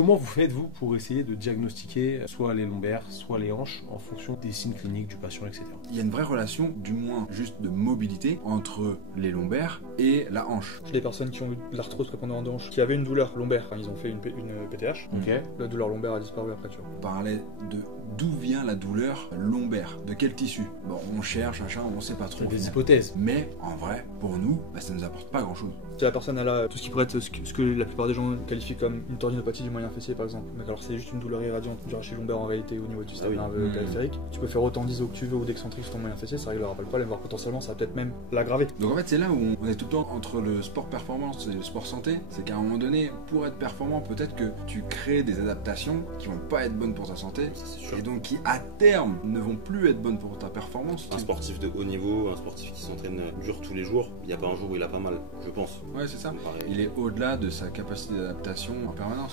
Comment vous faites-vous pour essayer de diagnostiquer soit les lombaires, soit les hanches, en fonction des signes cliniques du patient, etc. Il y a une vraie relation, du moins juste de mobilité, entre les lombaires et la hanche. Chez les personnes qui ont eu de l'arthrose répondant de hanche, qui avaient une douleur lombaire, quand ils ont fait une PTH, la douleur lombaire a disparu après, tu vois. On parlait de d'où vient la douleur lombaire, de quel tissu. Bon, on cherche, on sait pas trop. Il y a des hypothèses. Mais en vrai, pour nous, ça nous apporte pas grand chose. Si la personne a tout ce qui pourrait être ce que la plupart des gens qualifient comme une tendinopathie du moyen fessier par exemple, mais alors c'est juste une douleur irradiante du rachis lombaire en réalité au niveau du système nerveux périphérique, tu peux faire autant d'iso que tu veux ou d'excentrique sur ton moyen fessier, ça réglera pas le problème, voire potentiellement ça va peut-être même l'aggraver. Donc en fait c'est là où on est tout le temps entre le sport performance et le sport santé, c'est qu'à un moment donné, pour être performant, peut-être que tu crées des adaptations qui vont pas être bonnes pour ta santé, et donc qui à terme ne vont plus être bonnes pour ta performance. Un sportif de haut niveau, un sportif qui s'entraîne dur tous les jours, il n'y a pas un jour où il a pas mal, je pense. Ouais, c'est ça. Il est au-delà de sa capacité d'adaptation en permanence.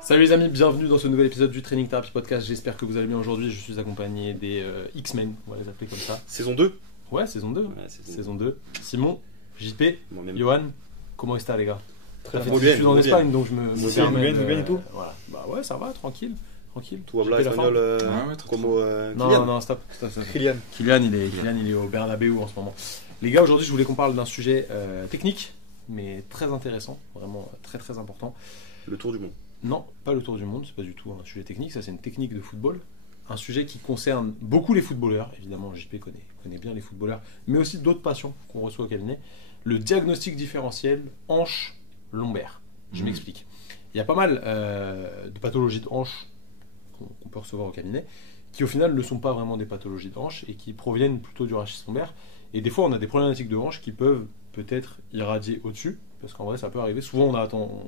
Salut les amis, bienvenue dans ce nouvel épisode du Training Therapy Podcast. J'espère que vous allez bien aujourd'hui. Je suis accompagné des X-Men, on va les appeler comme ça. Saison 2. Ouais, saison 2. Ouais, saison 2. Simon, JP, moi-même. Johan, comment est-ce les gars? Très fait, bien. je suis en Espagne donc je me permets bien et tout. voilà. Bah ouais, ça va, tranquille. Tout habla espagnol como Non, stop. Kylian, il est au Bernabéu en ce moment. Les gars, aujourd'hui, je voulais qu'on parle d'un sujet technique, mais très intéressant, vraiment très très important. Le tour du monde. Non, pas le tour du monde, c'est pas du tout un sujet technique, ça c'est une technique de football. Un sujet qui concerne beaucoup les footballeurs, évidemment JP connaît bien les footballeurs, mais aussi d'autres patients qu'on reçoit au cabinet. Le diagnostic différentiel hanche-lombaire. Je m'explique. Il y a pas mal de pathologies de hanche qu'on peut recevoir au cabinet, qui au final ne sont pas vraiment des pathologies de hanche et qui proviennent plutôt du rachis lombaire. Et des fois on a des problématiques de hanche qui peuvent peut-être irradier au-dessus, parce qu'en vrai ça peut arriver. Souvent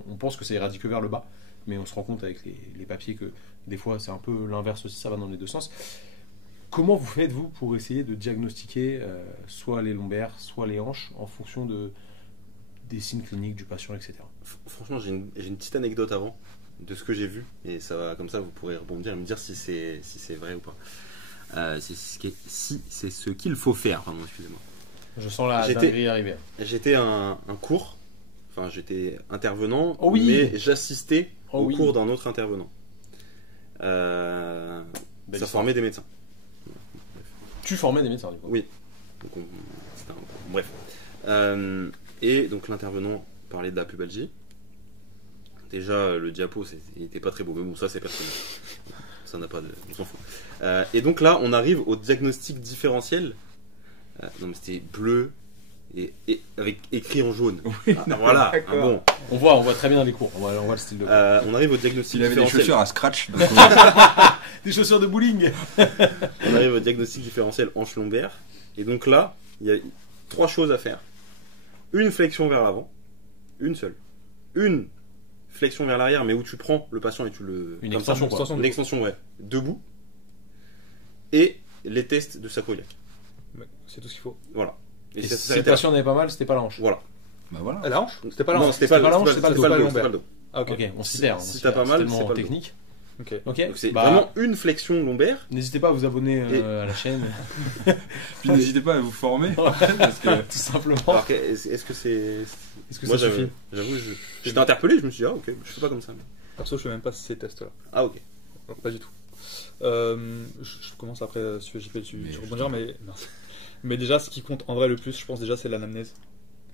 on pense que ça irradie que vers le bas, mais on se rend compte avec les papiers que des fois c'est un peu l'inverse aussi, ça va dans les deux sens. Comment vous faites-vous pour essayer de diagnostiquer soit les lombaires, soit les hanches, en fonction des signes cliniques du patient, etc. Franchement, j'ai une petite anecdote avant de ce que j'ai vu, et ça va, comme ça vous pourrez rebondir et me dire si c'est vrai ou pas. Si c'est ce qu'il faut faire, pardon, excusez-moi. Je sens la dinguerie arriver. J'étais un cours, enfin j'étais intervenant, oui. mais j'assistais au cours d'un autre intervenant. Ça formait des médecins. Tu formais des médecins du coup? Oui. Donc bref. Et donc l'intervenant parlait de la pubalgie. Déjà le diapo il était pas très beau, mais bon ça c'est personnel. Ça n'a pas de... on s'en fout. Et donc là on arrive au diagnostic différentiel. Non mais c'était bleu et avec écrit en jaune. Oui, voilà. Bon. On voit très bien les cours. On voit le style de cours. On arrive au diagnostic Il avait différentiel. des chaussures à scratch. Donc des chaussures de bowling. On arrive au diagnostic différentiel hanche lombaire. Et donc là, il y a 3 choses à faire. Une flexion vers l'avant, une seule. Une flexion vers l'arrière, mais où tu prends le patient et tu le... Une extension, quoi. Une extension, ouais. Debout. Et les tests de sacroiliac. c'est tout ce qu'il faut. Voilà. Et si le patient n'avait pas mal, c'était pas la hanche. Voilà. bah voilà. La hanche? C'était pas la Non, hanche. c'était pas la hanche, c'était pas le dos. lombaire. Pas le dos. Ah ok. Ok, on s'y perd. Si t'as pas mal, c'est pas le technique. Ok. Ok. Donc c'est vraiment une flexion lombaire. N'hésitez pas à vous abonner à la chaîne. Puis n'hésitez pas à vous former. Parce que tout simplement. Alors, est-ce que c'est... Est-ce que Moi, ça suffit? J'avoue, j'étais interpellé, je me suis dit, ah ok, je fais pas comme ça. Perso, je fais même pas ces tests-là. Ah ok. Non, pas du tout. Je commence après, si tu veux, JP, tu rebondir, mais déjà, ce qui compte en vrai le plus, je pense déjà, c'est l'anamnèse.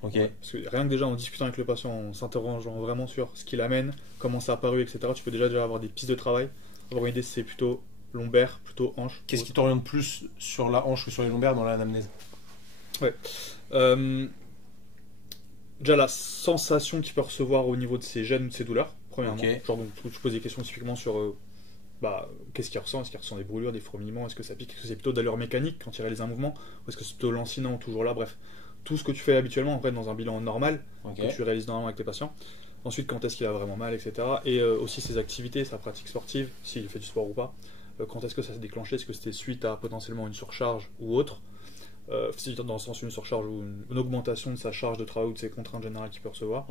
Ok. Ouais, parce que rien que déjà en discutant avec le patient, en s'interrogeant vraiment sur ce qu'il amène, comment ça a apparu, etc., tu peux déjà avoir des pistes de travail, avoir une idée si c'est plutôt lombaire, plutôt hanche. Qu'est-ce qui t'oriente plus sur la hanche ou sur les lombaires dans l'anamnèse? Ouais. Déjà la sensation qu'il peut recevoir au niveau de ses gènes ou de ses douleurs, premièrement. Okay. Genre, donc, je pose des questions spécifiquement sur qu'est-ce qu'il ressent, est-ce qu'il ressent des brûlures, des fourmillements, est-ce que ça pique, est-ce que c'est plutôt d'allure mécanique quand il réalise un mouvement, ou est-ce que c'est plutôt lancinant, toujours là, bref. Tout ce que tu fais habituellement en fait dans un bilan normal, que tu réalises normalement avec tes patients. Ensuite, quand est-ce qu'il a vraiment mal, etc. Et aussi ses activités, sa pratique sportive, s'il fait du sport ou pas. Quand est-ce que ça s'est déclenché, est-ce que c'était suite à potentiellement une surcharge ou autre. Dans le sens une surcharge ou une augmentation de sa charge de travail ou de ses contraintes générales qu'il peut recevoir.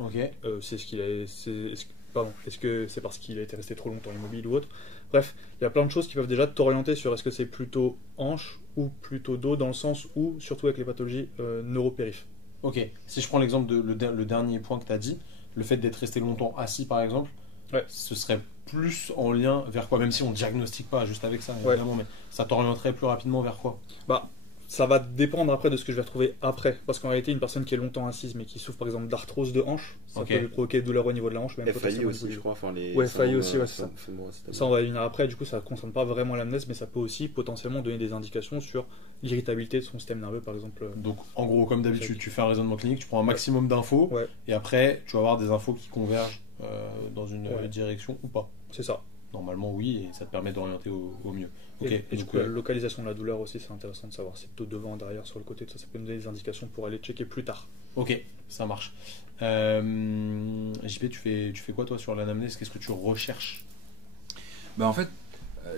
Est-ce que c'est parce qu'il a été resté trop longtemps immobile ou autre. Bref, il y a plein de choses qui peuvent déjà t'orienter sur est-ce que c'est plutôt hanche ou plutôt dos dans le sens où, surtout avec les pathologies neuropériphes. Ok, si je prends l'exemple de le dernier point que tu as dit, le fait d'être resté longtemps assis par exemple, Ouais. ce serait plus en lien vers quoi? Même si on ne diagnostique pas juste avec ça, Ouais. évidemment, mais ça t'orienterait plus rapidement vers quoi? Bah, ça va dépendre après de ce que je vais retrouver après. Parce qu'en réalité, une personne qui est longtemps assise mais qui souffre par exemple d'arthrose de hanche, ça Ok. peut lui provoquer des douleurs au niveau de la hanche, même FAI potentiellement au aussi, niveau je du- crois. Enfin, les Ouais, FAI syndromes, aussi, ouais, c'est ça. fémoro-acétabuleux. Ça, on va y venir après. Du coup, ça ne concerne pas vraiment l'amnèse, mais ça peut aussi potentiellement donner des indications sur l'irritabilité de son système nerveux, par exemple. Donc en gros, comme d'habitude, tu fais un raisonnement clinique, tu prends un maximum d'infos, Ouais. et après tu vas avoir des infos qui convergent dans une Ouais. direction ou pas. C'est ça. Normalement oui, et ça te permet d'orienter au mieux. Ok, Et du donc, coup, la localisation de la douleur aussi, c'est intéressant de savoir. C'est plutôt devant, derrière, sur le côté, ça peut nous donner des indications pour aller checker plus tard. ok, ça marche. JP, tu fais quoi toi sur l'anamnèse? Qu'est-ce que tu recherches? Bah en fait,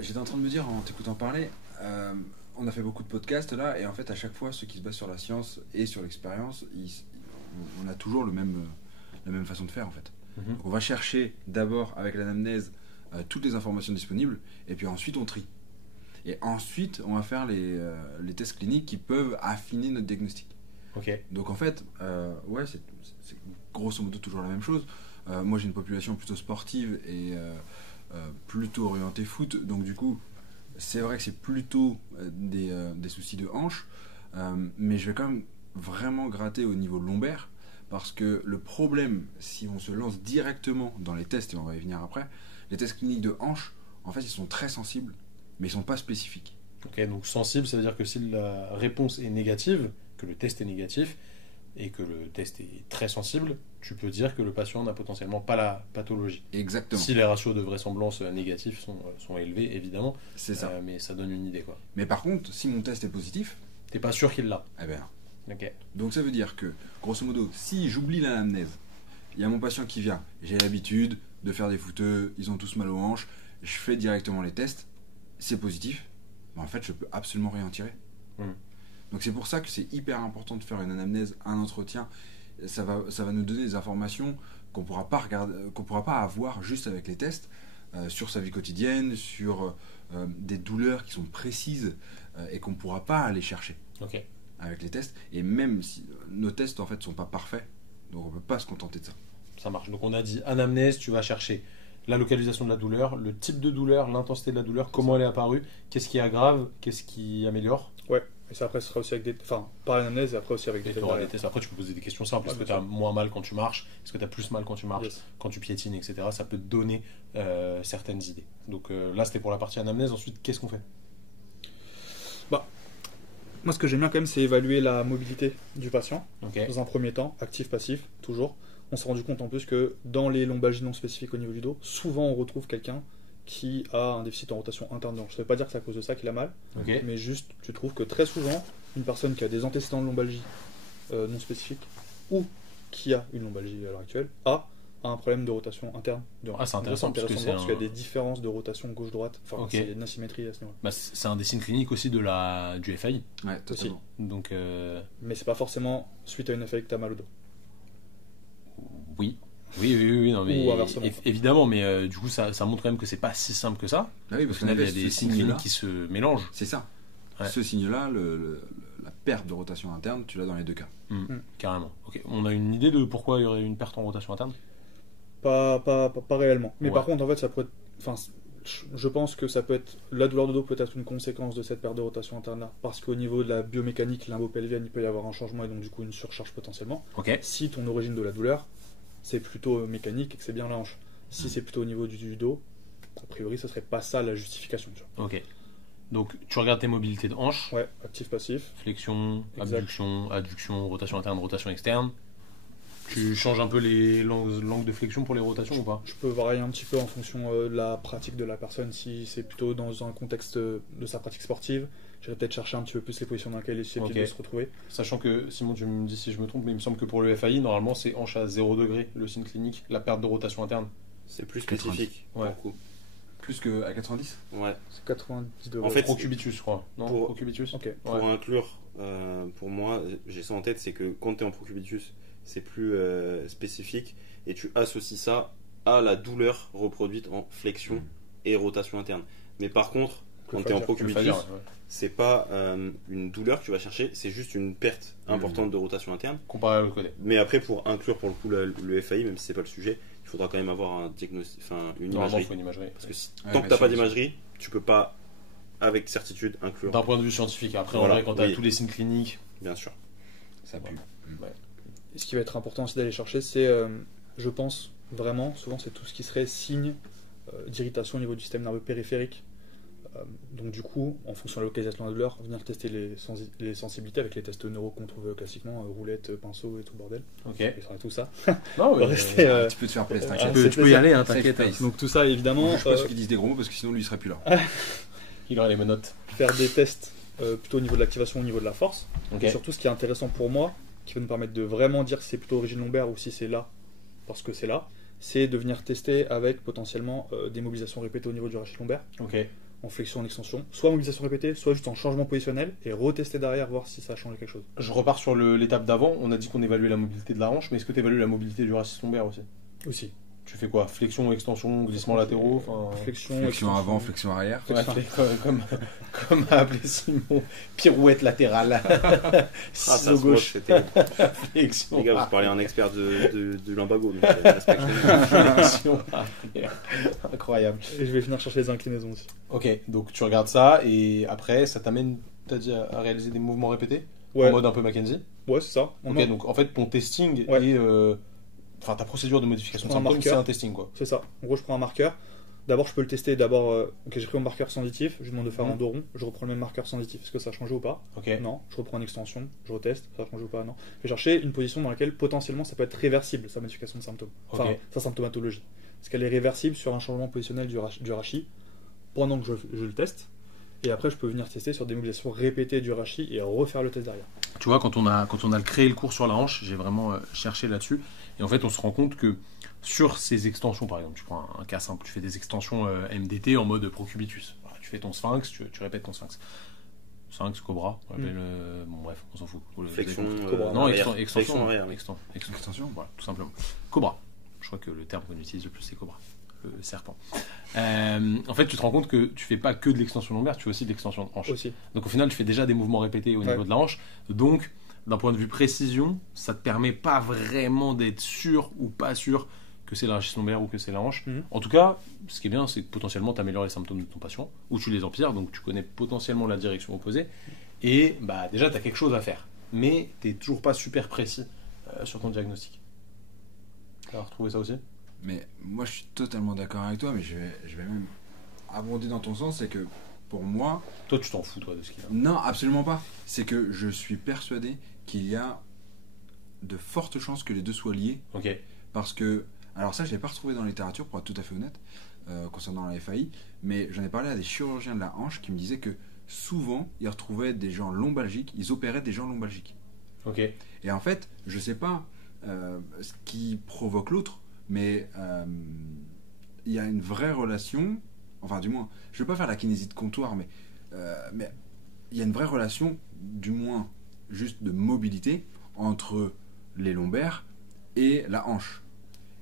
j'étais en train de me dire en t'écoutant parler, on a fait beaucoup de podcasts là, et en fait à chaque fois ceux qui se basent sur la science et sur l'expérience, on a toujours la même façon de faire en fait. Mhm. Donc, on va chercher d'abord avec l'anamnèse toutes les informations disponibles, et puis ensuite on trie. Et ensuite on va faire les tests cliniques qui peuvent affiner notre diagnostic. Ok, Donc en fait, ouais, c'est grosso modo toujours la même chose. Moi j'ai une population plutôt sportive et plutôt orientée foot, donc du coup c'est vrai que c'est plutôt des soucis de hanche, mais je vais quand même vraiment gratter au niveau lombaire, parce que le problème, si on se lance directement dans les tests, et on va y venir après, les tests cliniques de hanche, en fait ils sont très sensibles, mais ils sont pas spécifiques. ok, donc sensible, ça veut dire que si la réponse est négative, que le test est négatif, et que le test est très sensible, tu peux dire que le patient n'a potentiellement pas la pathologie. Exactement, Si les ratios de vraisemblance négatifs sont élevés, évidemment, c'est ça. mais ça donne une idée, quoi. Mais par contre, si mon test est positif, T'es pas sûr qu'il l'a. eh ben non. Ok. Donc ça veut dire que, grosso modo, si j'oublie l'anamnèse, il y a mon patient qui vient, j'ai l'habitude de faire des footeux, ils ont tous mal aux hanches, je fais directement les tests, c'est positif, mais en fait je peux absolument rien en tirer. Mhm. Donc c'est pour ça que c'est hyper important de faire une anamnèse, un entretien, ça va nous donner des informations qu'on pourra pas regarder, qu'on pourra pas avoir juste avec les tests, sur sa vie quotidienne, sur des douleurs qui sont précises et qu'on pourra pas aller chercher Ok. avec les tests, et même si nos tests en fait sont pas parfaits, donc on peut pas se contenter de ça. Ça marche. Donc on a dit anamnèse, tu vas chercher la localisation de la douleur, le type de douleur, l'intensité de la douleur, comment elle est apparue, qu'est-ce qui aggrave, qu'est-ce qui améliore. Ouais. Et ça, après, ce sera aussi avec des. Enfin, par l'anamnèse et après aussi avec des Et tests tu auras des derrière. tests. Après, tu peux poser des questions simples. Ouais, Est-ce que tu bien as moins mal quand tu marches? Est-ce que tu as plus mal quand tu marches? Yes. Quand tu piétines, etc. Ça peut te donner certaines idées. Donc là, c'était pour la partie anamnèse. Ensuite, qu'est-ce qu'on fait? Moi, ce que j'aime bien quand même, c'est évaluer la mobilité du patient. Ok. Dans un premier temps, actif, passif, toujours. On s'est rendu compte en plus que dans les lombalgies non spécifiques au niveau du dos, souvent on retrouve quelqu'un qui a un déficit en rotation interne de hanche. Ça ne veut pas dire que c'est à cause de ça qu'il a mal, Ok. mais juste tu trouves que très souvent, une personne qui a des antécédents de lombalgie non spécifiques ou qui a une lombalgie à l'heure actuelle a un problème de rotation interne de hanche. Ah, c'est intéressant, Donc, c'est parce que de voir, c'est parce qu'il y a des différences de rotation gauche-droite. Enfin, Ok. c'est une asymétrie à ce niveau-là. Bah, c'est un des signes cliniques aussi du FAI. Ouais, totalement. Donc Mais c'est pas forcément suite à une affaire que tu as mal au dos. oui. Oui, non, mais Ou inversement. évidemment, mais du coup, ça montre quand même que c'est pas si simple que ça. Ah oui, Au parce qu'en final, il y a effet, des ce signes signe-là, cliniques qui se mélangent. c'est ça. Ouais. Ce signe-là, la perte de rotation interne, tu l'as dans les deux cas. Carrément. Ok. On a une idée de pourquoi il y aurait une perte en rotation interne? Pas réellement. Mais Ouais. par contre, en fait, ça peut être. Enfin, je pense que ça peut être. La douleur de dos peut être une conséquence de cette perte de rotation interne là. Parce qu'au niveau de la biomécanique limbo-pelvienne, il peut y avoir un changement et donc du coup une surcharge potentiellement. Ok. Si ton origine de la douleur, c'est plutôt mécanique et que c'est bien la hanche. Si c'est plutôt au niveau du dos, a priori, ce serait pas ça la justification. Tu Ok. Donc, tu regardes tes mobilités de hanche, vois. Ouais, actif-passif. flexion, Exact. abduction, adduction, rotation interne, rotation externe. Tu changes un peu les l'angle de flexion pour les rotations ou pas? Je peux varier un petit peu en fonction de la pratique de la personne. Si c'est plutôt dans un contexte de sa pratique sportive, j'irais peut-être chercher un petit peu plus les positions dans lesquelles il est susceptible Ok. de se retrouver. Sachant que, Simon, tu me dis si je me trompe, mais il me semble que pour le FAI, normalement, c'est hanche à 0 degré, le signe clinique, la perte de rotation interne. C'est plus 90. spécifique, pour Ouais. le coup. Plus qu'à 90. Ouais. C'est 90 degrés. En fait, Procubitus, je crois. Non, pour- procubitus. Ok. Pour Ouais. inclure, pour moi, j'ai ça en tête, c'est que quand tu es en procubitus, c'est plus spécifique et tu associes ça à la douleur reproduite en flexion et rotation interne. Mais par contre, quand tu es en Je vais procubitus, pas dire, ouais. c'est pas une douleur que tu vas chercher, c'est juste une perte importante de rotation interne. Comparé à l'autre côté. Mais après, pour inclure pour le coup le FAI, même si c'est pas le sujet, il faudra quand même avoir un diagnostic, enfin une Normalement, il imagerie. faut une imagerie. Parce que Ouais, tant que bien t'as sûr, pas d'imagerie, tu peux pas avec certitude inclure. D'un point de vue scientifique. Après, Voilà, en vrai, quand t'as oui. tous les signes cliniques, Bien sûr. Ça pue. Et ce qui va être important aussi d'aller chercher, c'est, je pense, vraiment, souvent, c'est tout ce qui serait signe d'irritation au niveau du système nerveux périphérique. Donc du coup, en fonction de la localisation de la douleur, venir tester les sensibilités avec les tests neuro qu'on trouve classiquement, roulette, pinceau et tout le bordel. ok. Et ça tout ça. Non, mais Rester, Tu peux te faire plaisir, Ah, t'inquiète. tu peux y aller, hein, Safe t'inquiète. space. Donc tout ça, évidemment, Je sais pas ceux qui disent des gros mots parce que sinon lui il serait plus là. Il aura les menottes. faire des tests plutôt au niveau de l'activation, au niveau de la force. Ok. Et surtout, ce qui est intéressant pour moi, qui va nous permettre de vraiment dire si c'est plutôt origine lombaire ou si c'est là, parce que c'est là, c'est de venir tester avec potentiellement des mobilisations répétées au niveau du rachis lombaire, Ok. en flexion, en extension, soit mobilisation répétée, soit juste en changement positionnel, et retester derrière, voir si ça a changé quelque chose. Je repars sur l'étape d'avant. On a dit qu'on évaluait la mobilité de la hanche, mais est-ce que tu évalues la mobilité du rachis lombaire aussi? Aussi. Tu fais quoi? Flexion, extension, glissement latéraux, enfin... Flexion, Flexion extension. avant, flexion arrière. Ouais, comme a appelé Simon, pirouette latérale. Ah, ça Ciseau se voit, gauche, c'était. flexion. Les gars, vous parlez à un expert de lumbago, donc respect. Flexion arrière. Incroyable. Et je vais finir chercher les inclinaisons aussi. Ok, donc tu regardes ça et après ça t'amène, t'as dit, à réaliser des mouvements répétés Ouais, en mode un peu Mackenzie. ouais c'est ça. Ok, donc en fait ton testing Ouais. et enfin ta procédure de modification de Je prends un symptômes, c'est marqueur. un testing quoi. C'est ça. En gros, je prends un marqueur. D'abord, je peux le tester. D'abord, ok, j'ai pris mon marqueur sensitif. Je lui demande de faire Mhm. un dos rond. Je reprends le même marqueur sensitif. Est-ce que ça a changé ou pas? Ok. Non. Je reprends une extension. Je reteste. Ça a changé ou pas? Non. Je vais chercher une position dans laquelle potentiellement ça peut être réversible, sa modification de symptômes. Enfin, Ok. sa symptomatologie. Est-ce qu'elle est réversible sur un changement positionnel du rachis pendant que je le teste? Et après, je peux venir tester sur des mobilisations répétées du rachis et refaire le test derrière. Tu vois, quand on a créé le cours sur la hanche, j'ai vraiment cherché là-dessus. Et en fait, on se rend compte que sur ces extensions, par exemple, tu prends un cas simple, tu fais des extensions MDT en mode procubitus. Voilà, tu fais ton sphinx, tu répètes ton sphinx. Sphinx, cobra, on appelle, bon bref, on s'en fout. Vous avez Flexion, compris. Cobra. Non, arrière. extension. Flexion arrière. Extension. Voilà, tout simplement. Cobra. Je crois que le terme qu'on utilise le plus, c'est cobra. Le serpent. En fait, tu te rends compte que tu fais pas que de l'extension lombaire, tu fais aussi de l'extension de hanche. Aussi. Donc au final, tu fais déjà des mouvements répétés au Ouais. niveau de la hanche. Donc, d'un point de vue précision, ça te permet pas vraiment d'être sûr ou pas sûr que c'est le rachis lombaire ou que c'est la hanche. Mhm. En tout cas, ce qui est bien, c'est que potentiellement, tu améliores les symptômes de ton patient ou tu les empires, donc tu connais potentiellement la direction opposée. Et bah, déjà, tu as quelque chose à faire. Mais tu n'es toujours pas super précis sur ton diagnostic. Tu as retrouvé ça aussi? Mais moi je suis totalement d'accord avec toi, mais je vais même abonder dans ton sens, c'est que pour moi, Toi, tu t'en fous, toi, de ce qu'il y a. non, absolument pas. C'est que je suis persuadé qu'il y a de fortes chances que les deux soient liés, Ok. parce que, alors ça je l'ai pas retrouvé dans la littérature pour être tout à fait honnête, concernant la FAI, mais j'en ai parlé à des chirurgiens de la hanche qui me disaient que souvent ils retrouvaient des gens lombalgiques, ils opéraient des gens lombalgiques. Ok. Et en fait, je sais pas ce qui provoque l'autre, mais il y a une vraie relation, enfin du moins, je vais pas faire la kinésie de comptoir, mais il y a une vraie relation, du moins juste de mobilité, entre les lombaires et la hanche.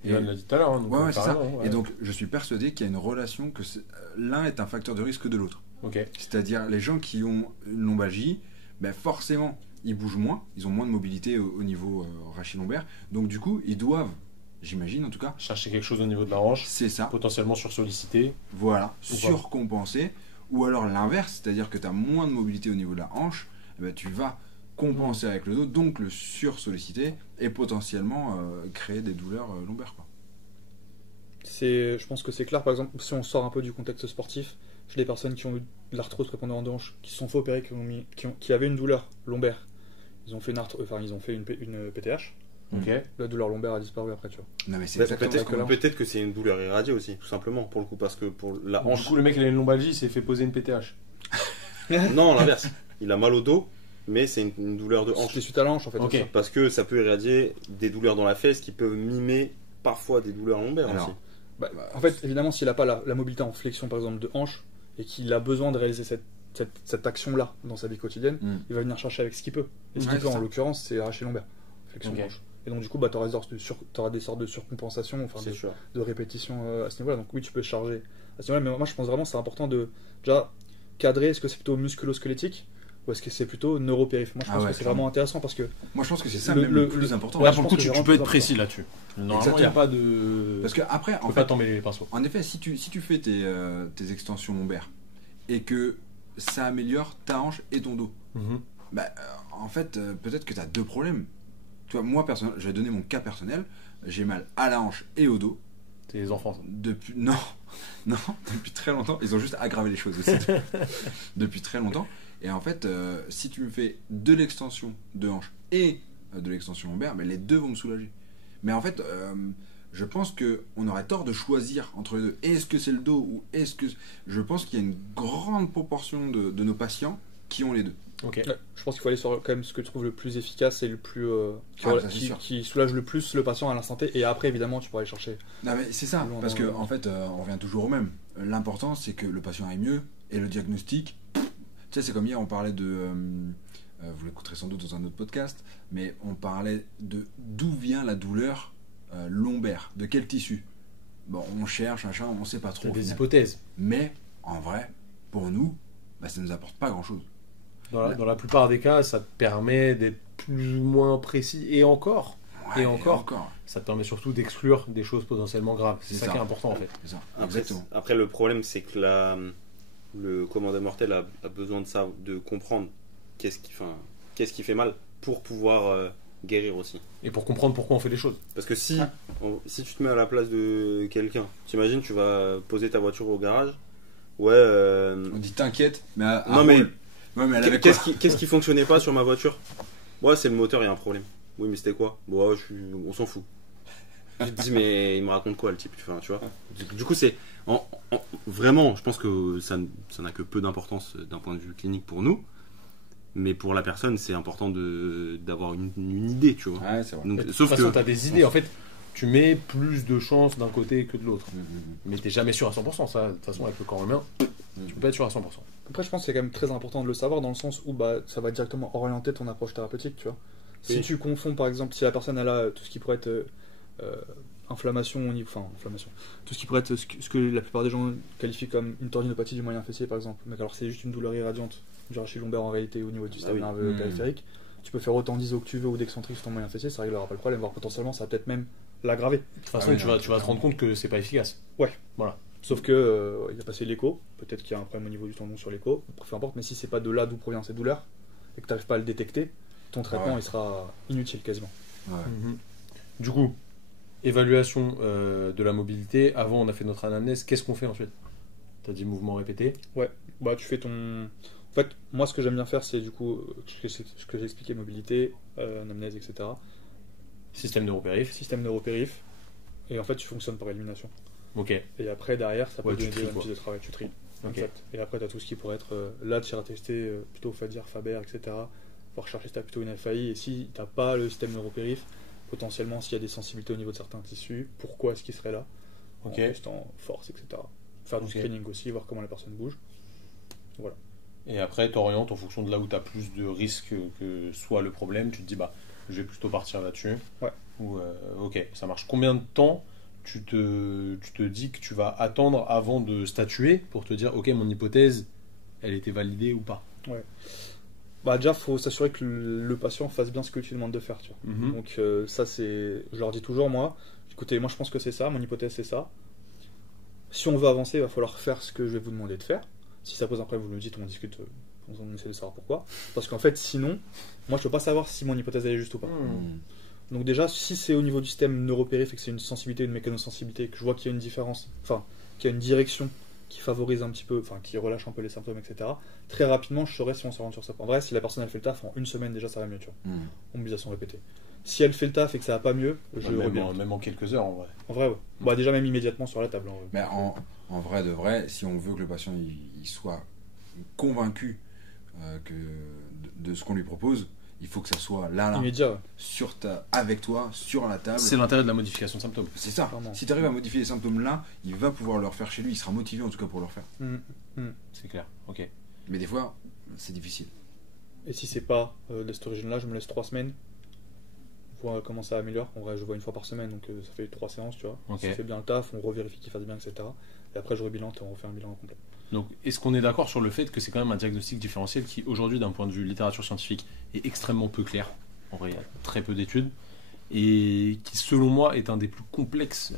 Et, Yann l'a dit tout à l'heure. Hein, donc, ouais, c'est ça. carrément, ouais. Et donc, je suis persuadé qu'il y a une relation, que l'un est un facteur de risque de l'autre. Ok. C'est-à-dire, les gens qui ont une lombalgie, ben forcément, ils bougent moins, ils ont moins de mobilité au niveau rachis lombaire. Donc, du coup, ils doivent, j'imagine en tout cas, Chercher quelque chose au niveau de la hanche, c'est ça, potentiellement sursollicité. voilà, Ou pas. surcompenser. Ou alors l'inverse, c'est-à-dire que tu as moins de mobilité au niveau de la hanche, eh ben, tu vas compenser avec le dos, donc le sursolliciter et potentiellement créer des douleurs lombaires, quoi. Je pense que c'est clair. Par exemple, si on sort un peu du contexte sportif, j'ai des personnes qui ont eu de l'arthrose prépondérante de hanche, qui se sont fait opérer, qui avaient une douleur lombaire. Ils ont fait une PTH. Ok. La douleur lombaire a disparu après, tu vois. Non, mais c'est Bah, exactement ce que là. Peut-être que c'est une douleur irradiée aussi, tout simplement, pour le coup, parce que pour la Du hanche. coup, le mec, il a une lombalgie, il s'est fait poser une PTH. Non, l'inverse. Il a mal au dos, mais c'est une douleur de hanche. C'était suite à la hanche en fait. Ok. c'est ça. Parce que ça peut irradier des douleurs dans la fesse qui peuvent mimer parfois des douleurs lombaires Alors, aussi. Bah, en fait, évidemment, s'il n'a pas la mobilité en flexion par exemple de hanche et qu'il a besoin de réaliser cette action-là dans sa vie quotidienne, il va venir chercher avec ce qu'il peut. Et ce Ouais, qu'il peut c'est en ça. l'occurrence, c'est arracher lombaire, flexion Ok. de hanche. Et donc du coup, bah, tu auras des sortes de surcompensation, enfin C'est sûr. de répétition à ce niveau-là. Donc oui, tu peux charger à ce niveau-là, mais moi je pense vraiment que c'est important de déjà cadrer, est-ce que c'est plutôt musculo-squelettique ou est-ce que c'est plutôt neuropériph? Moi je pense que c'est clairement. vraiment intéressant parce que Moi, je pense que c'est ça Le- même le- le plus important. Là, je pour le pense coup, que tu c'est peux vraiment être très précis là-dessus. Normalement, il n'y a pas de. Parce que après, Tu en peux fait, pas t'emmêler les pinceaux. en effet, si tu fais tes extensions lombaires et que ça améliore ta hanche et ton dos, Mhm. en fait, peut-être que tu as deux problèmes. Tu vois, moi, je vais donner mon cas personnel. J'ai mal à la hanche et au dos. C'est les enfants, ça. Depuis. Non, non, depuis très longtemps. Ils ont juste aggravé les choses aussi. Depuis très longtemps. Et en fait, si tu me fais de l'extension de hanche et de l'extension lombaire, les deux vont me soulager. Mais en fait, je pense qu'on aurait tort de choisir entre les deux. Est-ce que c'est le dos ou est-ce que. Je pense qu'il y a une grande proportion de nos patients qui ont les deux. Ok. ouais, je pense qu'il faut aller sur quand même ce que tu trouves le plus efficace et le plus Ah, ça, c'est sûr. qui soulage le plus le patient à l'instant T et après évidemment tu pourras aller chercher. Non, mais c'est ça, Plus loin parce dans que le- en fait, on revient toujours au même. L'important, c'est que le patient aille mieux et le diagnostic. Tu sais, c'est comme hier, on parlait de. Vous l'écouterez sans doute dans un autre podcast, mais on parlait de d'où vient la douleur lombaire, de quel tissu. Bon, on cherche, machin, on sait pas trop. T'as au des final. hypothèses. Mais en vrai, pour nous, ça nous apporte pas grand chose. Dans la plupart des cas, ça te permet d'être plus ou moins précis. Et encore, Ouais, encore. ça te permet surtout d'exclure des choses potentiellement graves. C'est ça qui est important en fait. C'est ça, Après, exactement. après, le problème, c'est que le commandant mortel a besoin de ça, de comprendre qu'est-ce qui fait mal pour pouvoir guérir aussi. Et pour comprendre pourquoi on fait les choses. Parce que si tu te mets à la place de quelqu'un, t'imagines, tu vas poser ta voiture au garage, ouais. On dit t'inquiète, mais. Non, mais Ouais, mais elle avait quoi qu'est-ce qui fonctionnait pas sur ma voiture? Ouais, c'est le moteur, il y a un problème. Oui, mais c'était quoi? Bon, ouais, on s'en fout. Je te dis, mais il me raconte quoi le type? Enfin, tu vois. Du coup, c'est vraiment, je pense que ça n'a que peu d'importance d'un point de vue clinique pour nous, mais pour la personne, c'est important d'avoir une idée, tu vois. Ouais, c'est vrai. Donc, Mais de sauf toute façon, que tu as des idées. En fait, tu mets plus de chances d'un côté que de l'autre. Mais t'es jamais sûr à 100%. Ça, de toute façon, avec le corps humain, tu peux pas être sûr à 100%. Après je pense que c'est quand même très important de le savoir dans le sens où ça va directement orienter ton approche thérapeutique, tu vois. Si Oui. tu confonds par exemple, si la personne elle a tout ce qui pourrait être inflammation, inflammation, tout ce qui pourrait être ce que la plupart des gens qualifient comme une tendinopathie du moyen fessier par exemple, mais alors c'est juste une douleur irradiante du rachis lombaire en réalité au niveau du système oui. nerveux Mmh. périphérique, tu peux faire autant d'iso que tu veux ou d'excentrique sur ton moyen fessier, ça réglera pas le problème, voire potentiellement ça va peut-être même l'aggraver. De toute façon, oui, tu non, vas te rendre compte que c'est pas efficace. Sauf que il a passé l'écho, peut-être qu'il y a un problème au niveau du tendon sur l'écho, peu importe, mais si c'est pas de là d'où provient cette douleur et que tu n'arrives pas à le détecter, ton traitement Ouais. il sera inutile quasiment. Ouais. Du coup, évaluation de la mobilité. Avant, on a fait notre anamnèse. Qu'est-ce qu'on fait ensuite? Tu as dit mouvement répété. Bah tu fais ton. En fait, moi ce que j'aime bien faire c'est du coup ce que j'ai expliqué, mobilité, anamnèse, etc. Système neuropériph. Système neuropériph, et en fait tu fonctionnes par élimination. Ok. Et après derrière ça peut Ouais, tu donner tries, des quoi. pistes de travail, tu tries. Ok. Exact. Et après tu as tout ce qui pourrait être là tu iras tester plutôt Fadir, Faber, etc. Voir chercher si tu as plutôt une FAI, et si tu n'as pas le système neuropériph, potentiellement s'il y a des sensibilités au niveau de certains tissus, pourquoi est-ce qu'il serait là, en Ok. testant force, etc. Faire du Ok. screening aussi, voir comment la personne bouge. Voilà. Et après, tu orientes en fonction de là où tu as plus de risques que soit le problème. Tu te dis, bah, je vais plutôt partir là-dessus. Ouais. Ou, ok, ça marche. Combien de temps tu te dis que tu vas attendre avant de statuer pour te dire, ok, mon hypothèse, elle était validée ou pas? Bah déjà, faut s'assurer que le patient fasse bien ce que tu demandes de faire, tu vois. Mhm. Donc ça c'est, je leur dis toujours moi, écoutez, moi je pense que c'est ça, mon hypothèse c'est ça. Si on veut avancer, il va falloir faire ce que je vais vous demander de faire. Si ça pose un problème, vous me le dites, on discute, on essaie de savoir pourquoi. Parce qu'en fait, sinon, moi je peux pas savoir si mon hypothèse elle est juste ou pas. Hmm. Donc déjà, si c'est au niveau du système neuropériph et que c'est une sensibilité, une mécanosensibilité, que je vois qu'il y a une différence, enfin, qu'il y a une direction qui favorise un petit peu, enfin, qui relâche un peu les symptômes, etc. Très rapidement, je saurai si on se rend sur ça. En vrai, si la personne elle fait le taf, en une semaine déjà, ça va mieux, tu vois. En mobilisation répétée. Si elle fait le taf et que ça va pas mieux, je reviens. Même en quelques heures, en vrai. En vrai, ouais. Bah déjà même immédiatement sur la table. En vrai. Mais en vrai de vrai, si on veut que le patient il soit convaincu de ce qu'on lui propose, il faut que ça soit là, Immédiat, ouais. avec toi, sur la table. C'est l'intérêt de la modification de symptômes. C'est ça. Clairement. Si tu arrives à modifier les symptômes là, il va pouvoir le refaire chez lui. Il sera motivé en tout cas pour le refaire. C'est clair. Ok. Mais des fois, c'est difficile. Et si c'est pas de cette origine-là, je me laisse 3 semaines. Voir comment ça améliore. En vrai, je vois une fois par semaine, donc ça fait 3 séances, tu vois. Ok. Si il fait bien le taf, on revérifie qu'il fasse bien, etc. Et après, je rebilante et on refait un bilan complet. Donc, est-ce qu'on est d'accord sur le fait que c'est quand même un diagnostic différentiel qui, aujourd'hui, d'un point de vue littérature scientifique, est extrêmement peu clair. En vrai, il y a très peu d'études. Et qui, selon moi, est un des plus complexes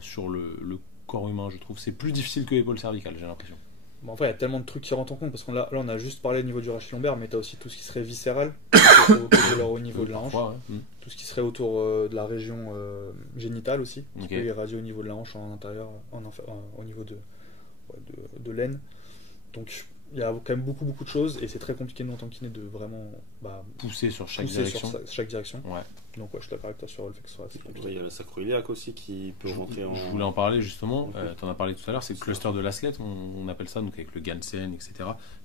sur le corps humain, je trouve. C'est plus difficile que l'épaule cervicale, j'ai l'impression. Bon, après, il y a tellement de trucs qui rentrent en compte, parce qu'on là, on a juste parlé au niveau du rachis lombaire, mais tu as aussi tout ce qui serait viscéral, qui peut provoquer des douleurs au niveau de la hanche. Parfois, ouais. Tout ce qui serait autour de la région génitale aussi, qui Ok. peut irradier au niveau de la hanche en intérieur, au niveau de l'aine. Donc il y a quand même beaucoup de choses et c'est très compliqué nous en tant que kiné de vraiment Pousser sur chaque pousser direction. sur chaque direction. Ouais. Donc ouais, je suis d'accord avec toi sur le fait que ce soit assez Après, compliqué. il y a le sacro-iliaque aussi qui peut rentrer en. Je voulais en parler justement, Ok. tu en as parlé tout à l'heure, c'est le cluster de l'athlète, on appelle ça, donc avec le Gansen, etc.,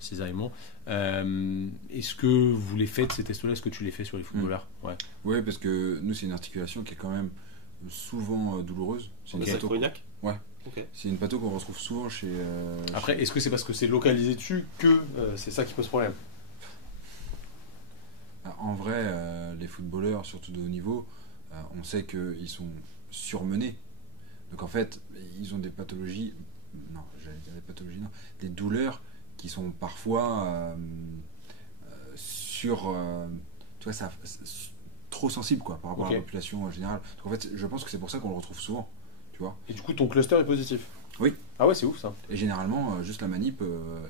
cisaillement. Est-ce que vous les faites, ces tests-là, est-ce que tu les fais sur les footballeurs? Ouais. Oui, parce que nous, c'est une articulation qui est quand même souvent douloureuse. C'est Le une patho- sacro-iliaque Ouais. Ok. C'est une patho qu'on retrouve souvent chez. Après, est-ce que c'est parce que c'est localisé dessus que c'est ça qui pose problème? En vrai, les footballeurs, surtout de haut niveau, on sait qu'ils sont surmenés. Donc en fait, ils ont des pathologies. Non, j'allais dire des pathologies, non. Des douleurs qui sont parfois sur. Tu vois, trop sensibles quoi, par rapport à Ok. la population en général. Donc en fait, je pense que c'est pour ça qu'on le retrouve souvent. Tu vois. Et du coup, ton cluster est positif? Oui. Ah ouais, c'est ouf ça. Et généralement, juste la manip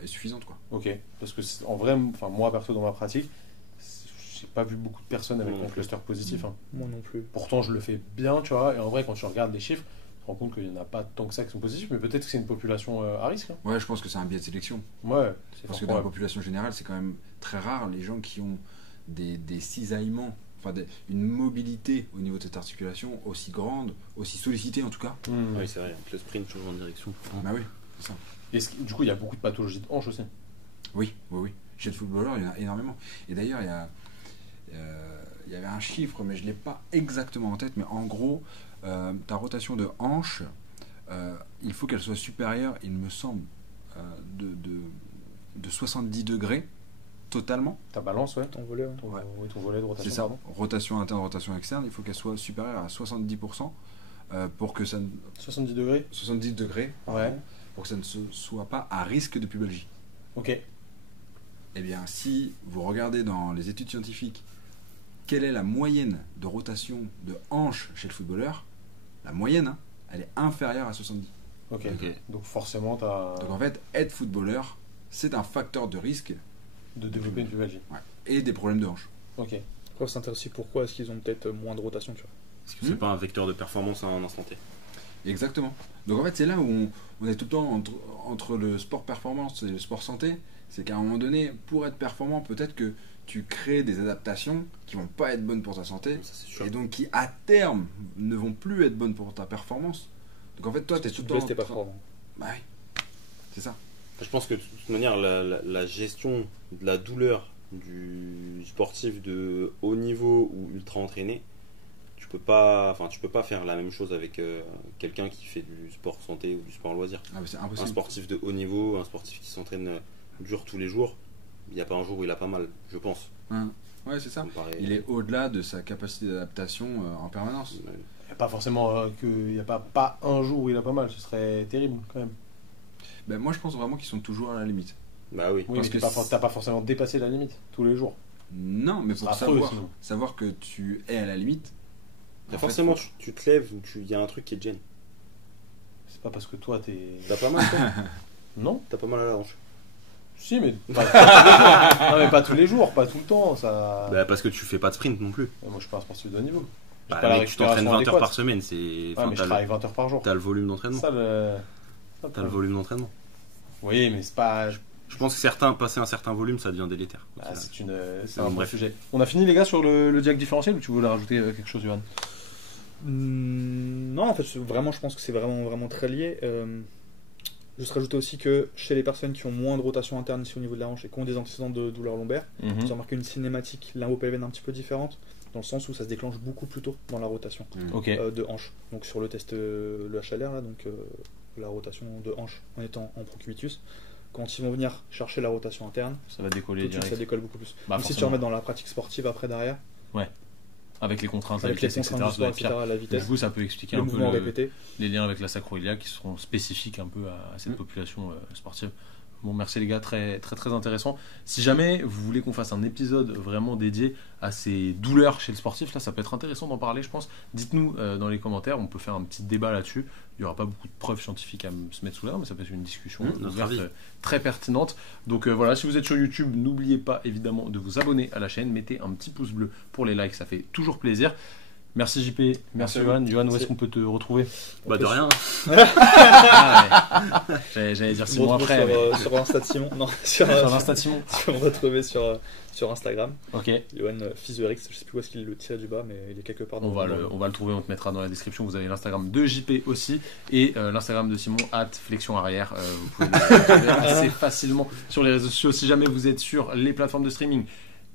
est suffisante quoi. Ok. Parce que en vrai, enfin moi perso dans ma pratique, j'ai pas vu beaucoup de personnes avec Non un plus. cluster positif. Hein. Moi non plus. Pourtant, je le fais bien, tu vois. Et en vrai, quand tu regardes les chiffres, tu te rends compte qu'il n'y en a pas tant que ça qui sont positifs, mais peut-être que c'est une population à risque. Hein. Ouais, je pense que c'est un biais de sélection. Ouais, c'est Parce que fort dans la probable. population générale, c'est quand même très rare les gens qui ont des cisaillements, enfin une mobilité au niveau de cette articulation aussi grande, aussi sollicitée en tout cas. Hmm. Oui, c'est vrai. Avec le sprint, changement de direction. Bah oui, c'est ça. Du coup, il y a beaucoup de pathologies de hanches aussi. Oui. Chez le footballeur, il y en a énormément. Et d'ailleurs, il y avait un chiffre, mais je ne l'ai pas exactement en tête, mais en gros, ta rotation de hanche, il faut qu'elle soit supérieure, il me semble, de 70 degrés totalement. Ta balance, ouais. Ton volet, ouais. Ton volet de rotation. C'est ça. pardon. Rotation interne, rotation externe, il faut qu'elle soit supérieure à 70% pour que ça ne... 70 degrés. 70 degrés, pardon, Ouais. pour que ça ne soit pas à risque de pubalgie. Ok. Eh bien, si vous regardez dans les études scientifiques quelle est la moyenne de rotation de hanche chez le footballeur, la moyenne, hein, elle est inférieure à 70. Ok. Ok. Donc forcément, tu as Donc en fait, être footballeur, c'est un facteur de risque de développer une pubalgie. et des problèmes de hanche. Ok. Après, on s'intéresse aussi pourquoi est-ce qu'ils ont peut-être moins de rotation, tu vois. Est-ce que c'est pas un vecteur de performance à un instant T? Exactement. Donc en fait, c'est là où on est tout le temps entre le sport performance et le sport santé. C'est qu'à un moment donné, pour être performant, peut-être que tu crées des adaptations qui vont pas être bonnes pour ta santé Ça, c'est sûr. et donc qui à terme ne vont plus être bonnes pour ta performance. Donc en fait, toi, tu es Si tout tu le te temps. blesses, t'es pas fort. hein. Bah oui, c'est ça. Je pense que de toute manière, la gestion de la douleur du sportif de haut niveau ou ultra entraîné, tu peux pas faire la même chose avec quelqu'un qui fait du sport santé ou du sport loisir. Ah, mais c'est Un impossible. sportif de haut niveau, un sportif qui s'entraîne dur tous les jours, il n'y a pas un jour où il a pas mal, je pense. Hein. Ouais, c'est ça. Ça me paraît- Il est au-delà de sa capacité d'adaptation en permanence. Ouais. Il n'y a pas forcément il y a pas un jour où il a pas mal. Ce serait terrible quand même. Ben, moi, je pense vraiment qu'ils sont toujours à la limite. Bah oui. Oui, Parce mais que t'as pas forcément dépassé la limite tous les jours. Non, mais pour C'est affreux, savoir, sinon. savoir que tu es à la limite. Après, en fait, forcément, faut- tu te lèves ou il y a un truc qui te gêne. C'est pas parce que toi t'es. T'as pas mal, toi Non. T'as pas mal à la hanche. Si, mais pas tous les jours. Non, mais pas tous les jours, pas tout le temps. Ça. Bah parce que tu fais pas de sprint non plus. Moi, je suis pas un sportif de haut niveau. J'ai Bah, pas la mec, tu t'entraînes 20 heures récupération par semaine, c'est. Ouais, enfin, mais je t'as travaille 20 heures par jour. le volume d'entraînement. Ça, le. T'as le volume d'entraînement. Oui, mais c'est pas. Je pense que passer un certain volume, ça devient délétère. Ah, c'est Non, un bon bref. sujet. On a fini, les gars, sur le diag différentiel ou tu voulais rajouter quelque chose, Johan? Non, en fait, vraiment, je pense que c'est vraiment très lié. Juste rajouter aussi que chez les personnes qui ont moins de rotation interne ici au niveau de la hanche et qui ont des antécédents de douleurs lombaires, Mhm. vous remarquez une cinématique lumbo-pelvienne un petit peu différente, dans le sens où ça se déclenche beaucoup plus tôt dans la rotation Ok. de hanche. Donc sur le test, le HLR, là, donc la rotation de hanche en étant en procubitus, quand ils vont venir chercher la rotation interne, Ça va tout décoller de suite ça direct. décolle beaucoup plus. Bah, Donc si tu forcément. remets dans la pratique sportive après derrière, Ouais. avec les contraintes, avec les etc. contraintes du sport, etc., la Du vitesse, coup, ça peut expliquer le un peu mouvement répété. les liens avec la sacroiliac qui seront spécifiques un peu à cette population sportive. Bon, merci les gars, très très très intéressant. Si jamais vous voulez qu'on fasse un épisode vraiment dédié à ces douleurs chez le sportif, là ça peut être intéressant d'en parler, je pense. Dites-nous dans les commentaires, on peut faire un petit débat là-dessus. Il n'y aura pas beaucoup de preuves scientifiques à se mettre sous la main, mais ça peut être une discussion ouverte, très pertinente. Donc voilà, si vous êtes sur YouTube, n'oubliez pas évidemment de vous abonner à la chaîne, mettez un petit pouce bleu pour les likes, ça fait toujours plaisir. Merci JP, merci Johan. Johan, où est-ce qu'on peut te retrouver? Bah de rien. J'allais dire Simon après. Sur Insta de Simon. Non, sur Insta de Simon. On va retrouver sur Instagram. Ok. Johan fils de Rix, je sais plus où est-ce qu'il le tire du bas, mais il est quelque part dans on va le trouver, on te mettra dans la description. Vous avez l'Instagram de JP aussi et l'Instagram de Simon @flexion arrière. Vous pouvez le trouver assez facilement sur les réseaux sociaux. Si jamais vous êtes sur les plateformes de streaming,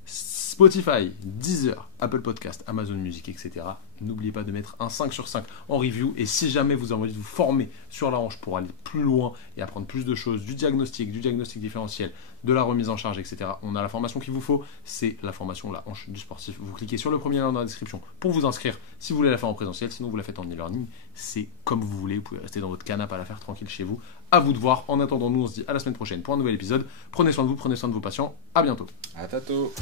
Spotify, Deezer, Apple Podcast, Amazon Music, etc. N'oubliez pas de mettre un 5 sur 5 en review. Et si jamais vous avez envie de vous former sur la hanche pour aller plus loin et apprendre plus de choses, du diagnostic différentiel, de la remise en charge, etc. On a la formation qu'il vous faut, c'est la formation La hanche du sportif. Vous cliquez sur le premier lien dans la description pour vous inscrire si vous voulez la faire en présentiel. Sinon, vous la faites en e-learning. C'est comme vous voulez. Vous pouvez rester dans votre canapé à la faire tranquille chez vous. À vous de voir. En attendant, nous, on se dit à la semaine prochaine pour un nouvel épisode. Prenez soin de vous, prenez soin de vos patients. À bientôt. À tantôt.